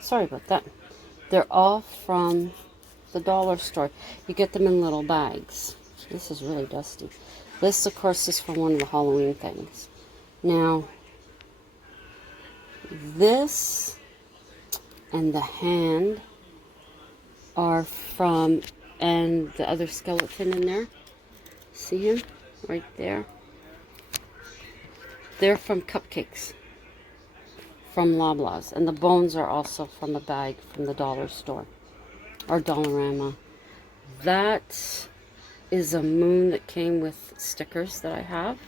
Sorry about that. They're all from the dollar store. You get them in little bags. This is really dusty. This, of course, is from one of the Halloween things. Now, this and the hand are from, and the other skeleton in there. See him? Right there. They're from Cupcakes. From Loblaws. And the bones are also from a bag from the dollar store. Or Dollarama. That is a moon that came with stickers that I have.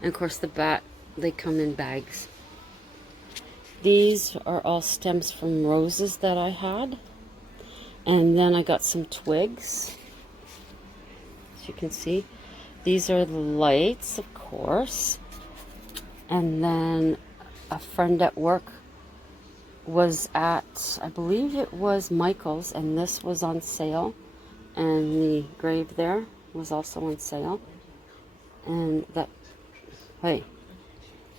And of course the bat, they come in bags. These are all stems from roses that I had. And then I got some twigs. As you can see. These are the lights, of course. And then a friend at work was at, I believe it was Michael's, and this was on sale. And the grave there was also on sale. And that, hey,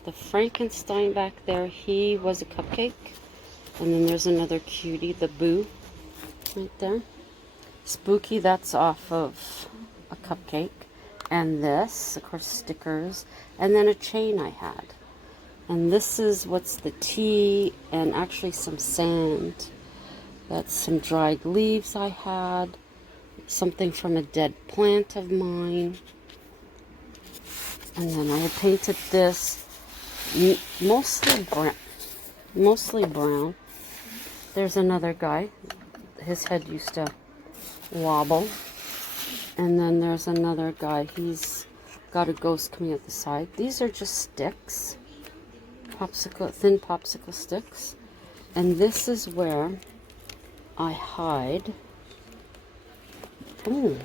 the Frankenstein back there, he was a cupcake. And then there's another cutie, the Boo, right there. Spooky, that's off of a cupcake. And this, of course, stickers. And then a chain I had. And this is what's the tea and actually some sand. That's some dried leaves I had. Something from a dead plant of mine. And then I had painted this mostly brown. There's another guy. His head used to wobble. And then there's another guy. He's got a ghost coming out the side. These are just sticks. Thin popsicle sticks. And this is where I hide. Ooh,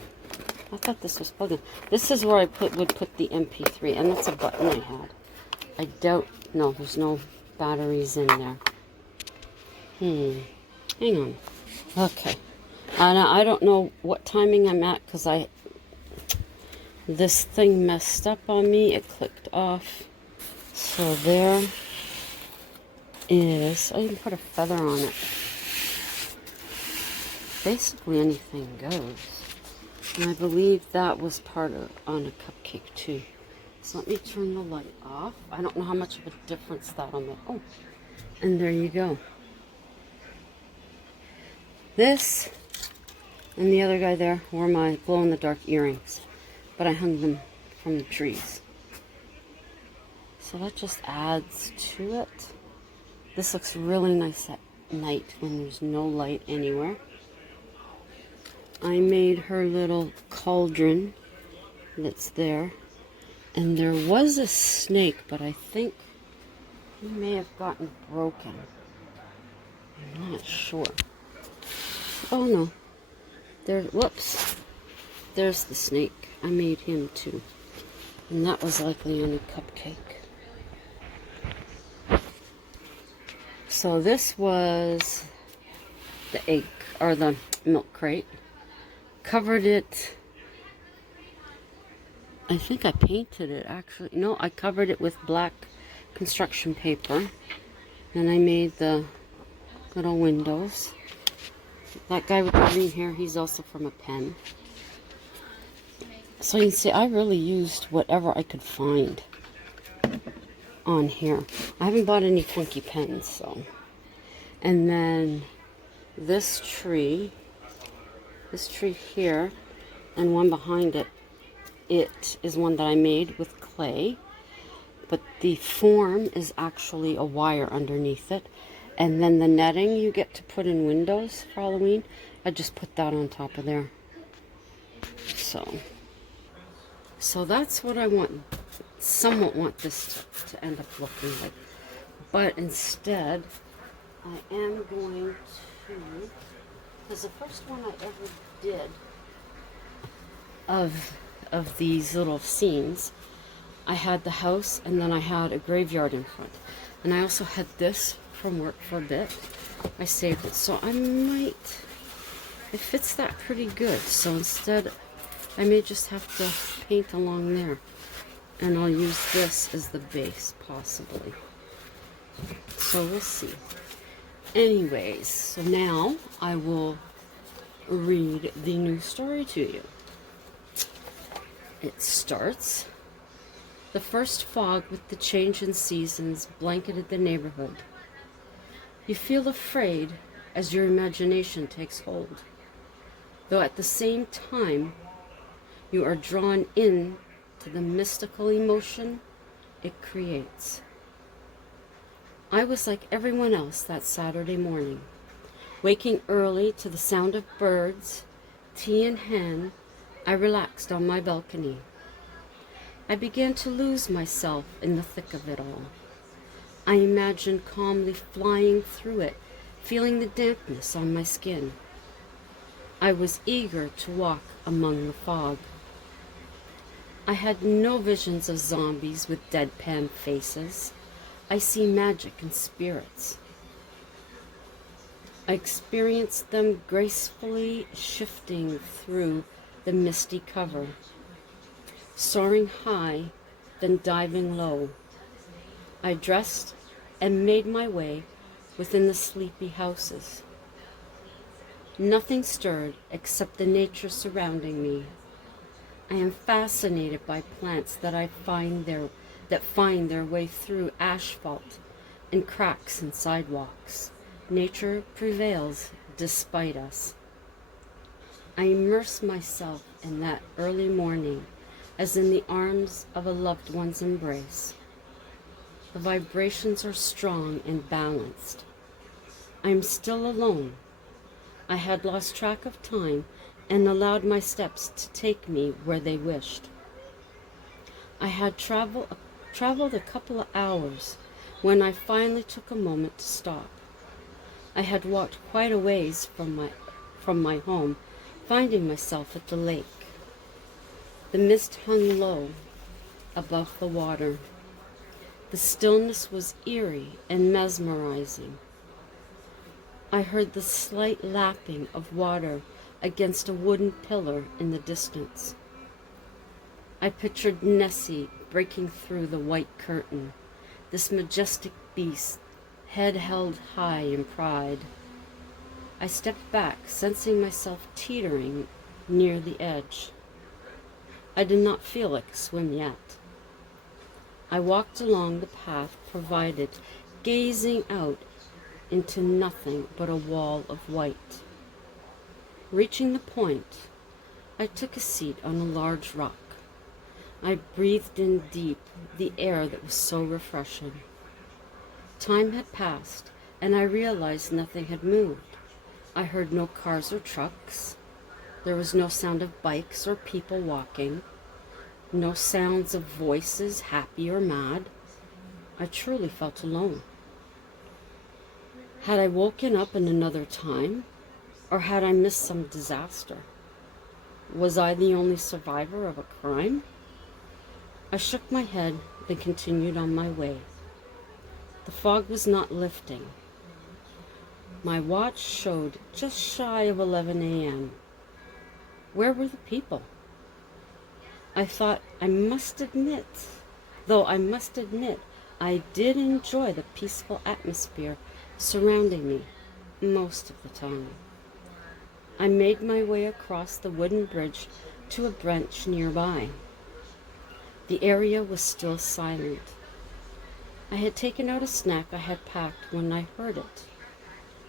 I thought this was plugged in. This is where I would put the MP3, and that's a button I had. I doubt, no, there's no batteries in there. Hang on. Okay. And I don't know what timing I'm at, because this thing messed up on me. It clicked off. So there is, I even put a feather on it. Basically anything goes. And I believe that was part of on a cupcake too. So let me turn the light off. I don't know how much of a difference that'll make. Oh, and there you go. This and the other guy there were my glow-in-the-dark earrings. But I hung them from the trees. So that just adds to it. This looks really nice at night when there's no light anywhere. I made her little cauldron that's there. And there was a snake, but I think he may have gotten broken. I'm not sure. Oh no. Whoops. There's the snake. I made him too. And that was likely on a cupcake. So this was the egg, or the milk crate. Covered it. I think I painted it actually. No, I covered it with black construction paper. And I made the little windows. That guy with the green hair, he's also from a pen. So you can see I really used whatever I could find on here. I haven't bought any funky pens, so. And then this tree here, and one behind it, it is one that I made with clay. But the form is actually a wire underneath it. And then the netting you get to put in windows for Halloween, I just put that on top of there. So that's what I somewhat want this to end up looking like. But instead, I am going to, because the first one I ever did of these little scenes, I had the house and then I had a graveyard in front. And I also had this from work for a bit. I saved it, so it fits that pretty good. So instead, I may just have to paint along there. And I'll use this as the base, possibly. So we'll see. Anyways, so now I will read the new story to you. It starts, the first fog with the change in seasons blanketed the neighborhood. You feel afraid as your imagination takes hold, though at the same time you are drawn in to the mystical emotion it creates. I was like everyone else that Saturday morning, waking early to the sound of birds, tea in hand. I relaxed on my balcony. I began to lose myself in the thick of it all. I imagined calmly flying through it, feeling the dampness on my skin. I was eager to walk among the fog. I had no visions of zombies with deadpan faces. I see magic and spirits. I experienced them gracefully shifting through the misty cover, soaring high, then diving low. I dressed and made my way within the sleepy houses. Nothing stirred except the nature surrounding me. I am fascinated by plants that find their way through asphalt and cracks in sidewalks. Nature prevails despite us. I immerse myself in that early morning as in the arms of a loved one's embrace. The vibrations are strong and balanced. I am still alone. I had lost track of time and allowed my steps to take me where they wished. I had traveled a couple of hours when I finally took a moment to stop. I had walked quite a ways from my home, finding myself at the lake. The mist hung low above the water. The stillness was eerie and mesmerizing. I heard the slight lapping of water against a wooden pillar in the distance. I pictured Nessie breaking through the white curtain, this majestic beast, head held high in pride. I stepped back, sensing myself teetering near the edge. I did not feel like a swim yet. I walked along the path provided, gazing out into nothing but a wall of white. Reaching the point, I took a seat on a large rock. I breathed in deep the air that was so refreshing. Time had passed, and I realized nothing had moved. I heard no cars or trucks. There was no sound of bikes or people walking. No sounds of voices, happy or mad. I truly felt alone. Had I woken up in another time, or had I missed some disaster? Was I the only survivor of a crime? I shook my head, then continued on my way. The fog was not lifting. My watch showed just shy of 11 a.m. Where were the people? I must admit, I did enjoy the peaceful atmosphere surrounding me most of the time. I made my way across the wooden bridge to a bench nearby. The area was still silent. I had taken out a snack I had packed when I heard it.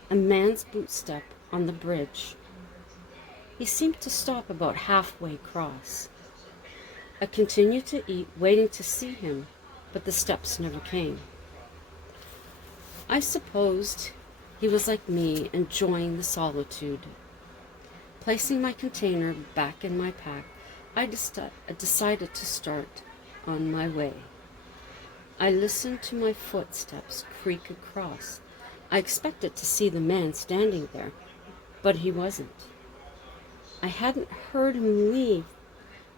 A man's bootstep on the bridge. He seemed to stop about halfway across. I continued to eat, waiting to see him, but the steps never came. I supposed he was like me, enjoying the solitude. Placing my container back in my pack, I decided to start on my way. I listened to my footsteps creak across. I expected to see the man standing there, but he wasn't. I hadn't heard him leave,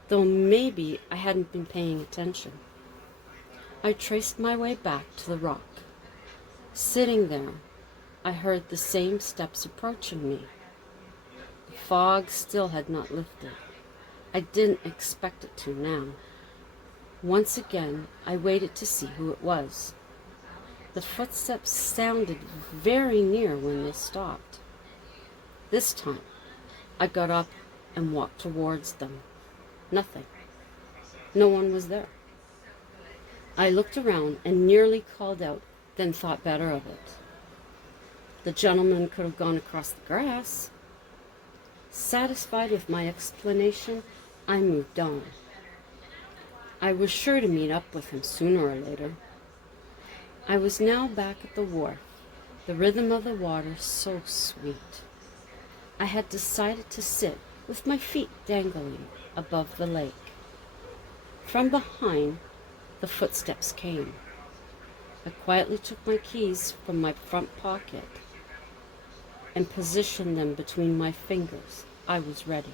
though maybe I hadn't been paying attention. I traced my way back to the rock. Sitting there, I heard the same steps approaching me. The fog still had not lifted. I didn't expect it to now. Once again, I waited to see who it was. The footsteps sounded very near when they stopped. This time, I got up and walked towards them. Nothing. No one was there. I looked around and nearly called out, then thought better of it. The gentleman could have gone across the grass. Satisfied with my explanation, I moved on. I was sure to meet up with him sooner or later. I was now back at the wharf, the rhythm of the water so sweet. I had decided to sit with my feet dangling above the lake. From behind, the footsteps came. I quietly took my keys from my front pocket and positioned them between my fingers. I was ready.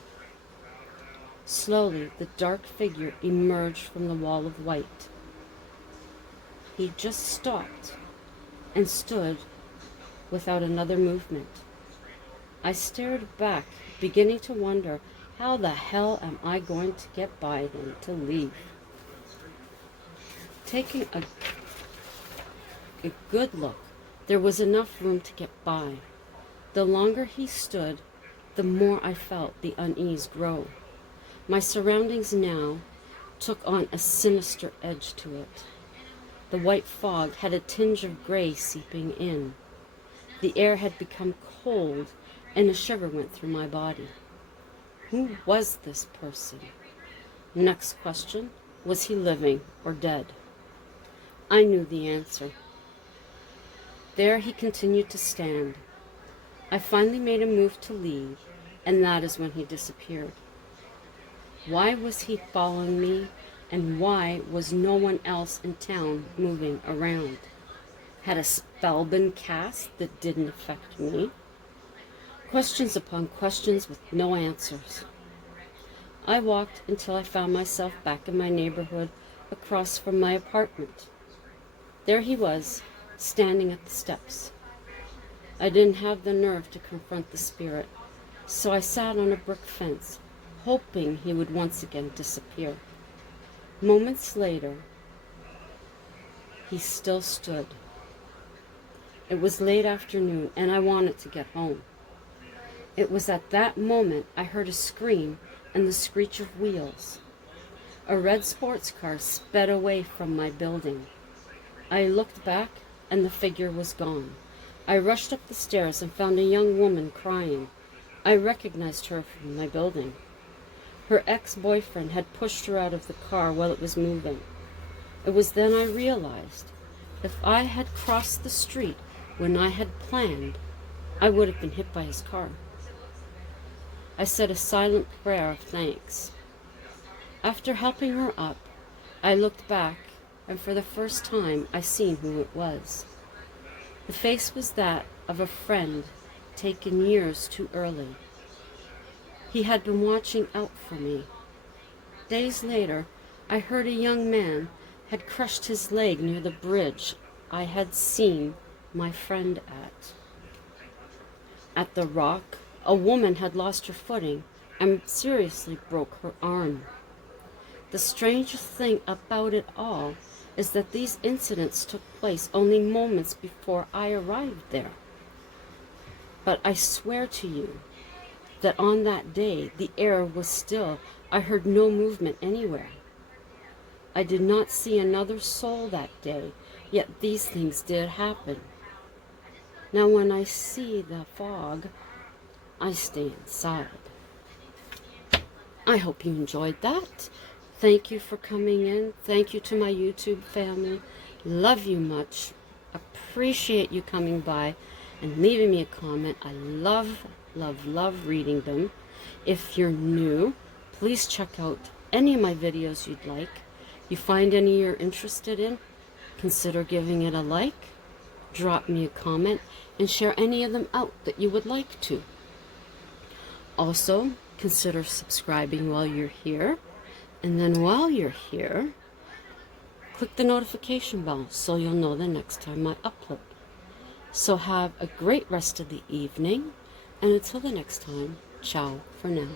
Slowly, the dark figure emerged from the wall of white. He just stopped and stood without another movement. I stared back, beginning to wonder, how the hell am I going to get by him to leave? Taking a good look, there was enough room to get by. The longer he stood, the more I felt the unease grow. My surroundings now took on a sinister edge to it. The white fog had a tinge of gray seeping in. The air had become cold, and a shiver went through my body. Who was this person? Next question, was he living or dead? I knew the answer. There he continued to stand. I finally made a move to leave, and that is when he disappeared. Why was he following me, and why was no one else in town moving around? Had a spell been cast that didn't affect me? Questions upon questions with no answers. I walked until I found myself back in my neighborhood across from my apartment. There he was, standing at the steps. I didn't have the nerve to confront the spirit, so I sat on a brick fence, hoping he would once again disappear. Moments later, he still stood. It was late afternoon, and I wanted to get home. It was at that moment I heard a scream and the screech of wheels. A red sports car sped away from my building. I looked back, and the figure was gone. I rushed up the stairs and found a young woman crying. I recognized her from my building. Her ex-boyfriend had pushed her out of the car while it was moving. It was then I realized, if I had crossed the street when I had planned, I would have been hit by his car. I said a silent prayer of thanks. After helping her up, I looked back, and for the first time I seen who it was. The face was that of a friend taken years too early. He had been watching out for me. Days later, I heard a young man had crushed his leg near the bridge I had seen my friend at. At the rock, a woman had lost her footing and seriously broke her arm. The strangest thing about it all is that these incidents took place only moments before I arrived there. But I swear to you that on that day the air was still. I heard no movement anywhere. I did not see another soul that day, yet these things did happen. Now when I see the fog, I stay inside. I hope you enjoyed that. Thank you for coming in. Thank you to my YouTube family. Love you much. Appreciate you coming by and leaving me a comment. I love, love, love reading them. If you're new, please check out any of my videos you'd like. You find any you're interested in, consider giving it a like, drop me a comment, and share any of them out that you would like to. Also, consider subscribing while you're here. And then while you're here, click the notification bell so you'll know the next time I upload. So have a great rest of the evening, and until the next time, ciao for now.